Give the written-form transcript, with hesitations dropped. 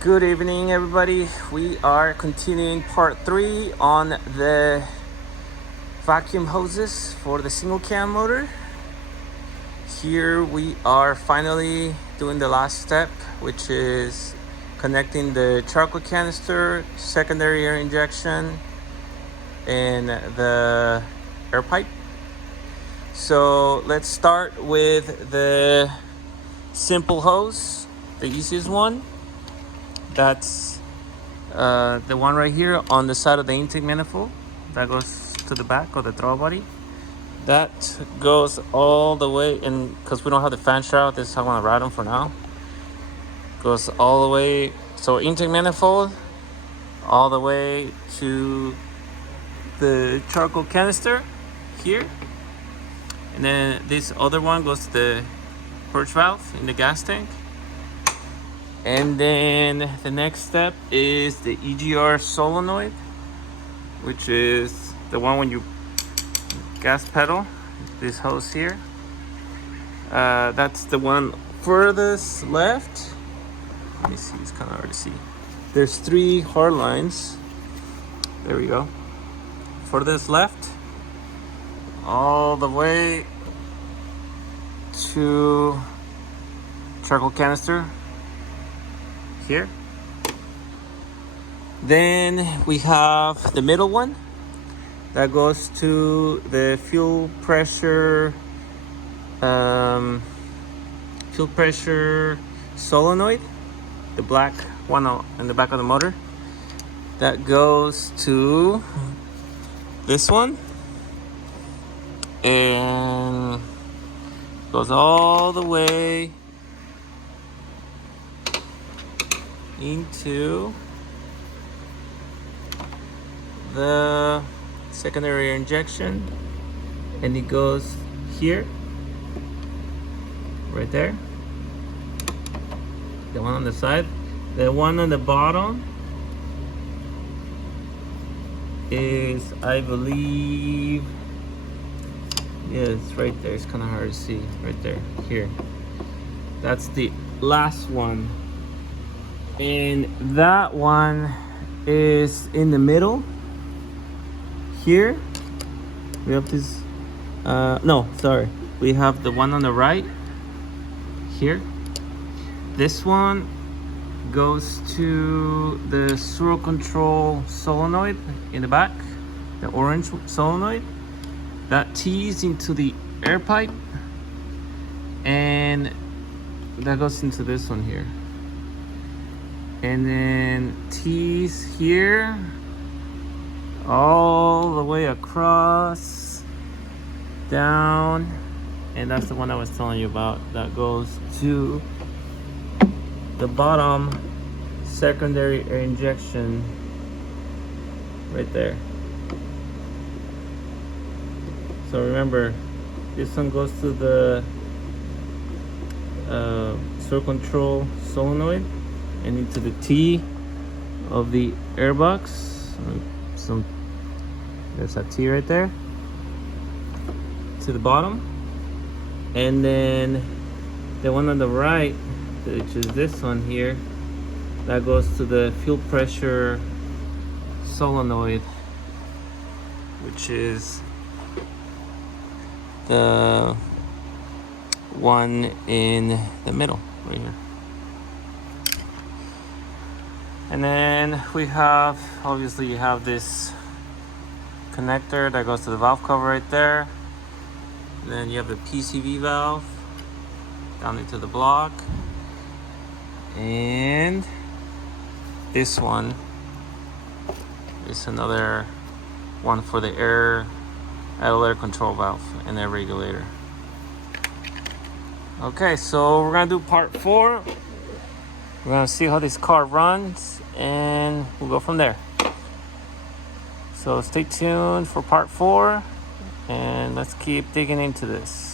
Good evening, everybody. We are continuing part 3 on the vacuum hoses for the single cam motor. Here we are finally doing the last step, which is connecting the charcoal canister, secondary air injection, and the air pipe. So let's start with the simple hose, the easiest one. That's the one right here on the side of the intake manifold that goes to the back of the throttle body. That goes all the way, and because we don't have the fan shower, this is how I want to ride them for now. Goes all the way, so intake manifold all the way to the charcoal canister here, and then this other one goes to the purge valve in the gas tank. And then the next step is the EGR solenoid, which is the one when you gas pedal, this hose here. That's the one furthest left. Let me see, it's kind of hard to see. There's 3 hard lines. There we go. Furthest left, all the way to charcoal canister. Here. Then we have the middle one that goes to the fuel pressure solenoid, the black one in the back of the motor. That goes to this one and goes all the way into the secondary air injection, and it goes here, right there. The one on the side, the one on the bottom is, I believe, yeah, it's right there. It's kind of hard to see. Right there, here. That's the last one. And that one is in the middle here. We have this we have the one on the right here. This one goes to the serial control solenoid in the back, the orange solenoid that tees into the air pipe, and that goes into this one here. And then tees here all the way across down, and that's the one I was telling you about that goes to the bottom secondary air injection right there. So remember, this one goes to the serial control solenoid and into the T of the airbox. So there's that T right there to the bottom, and then the one on the right, which is this one here, that goes to the fuel pressure solenoid, which is the one in the middle right here. And then we have, obviously you have this connector that goes to the valve cover right there. And then you have the PCV valve down into the block. And this one is another one for the idle air control valve and air regulator. Okay, so we're gonna do part 4. We're gonna see how this car runs, and we'll go from there. So stay tuned for part 4, and let's keep digging into this.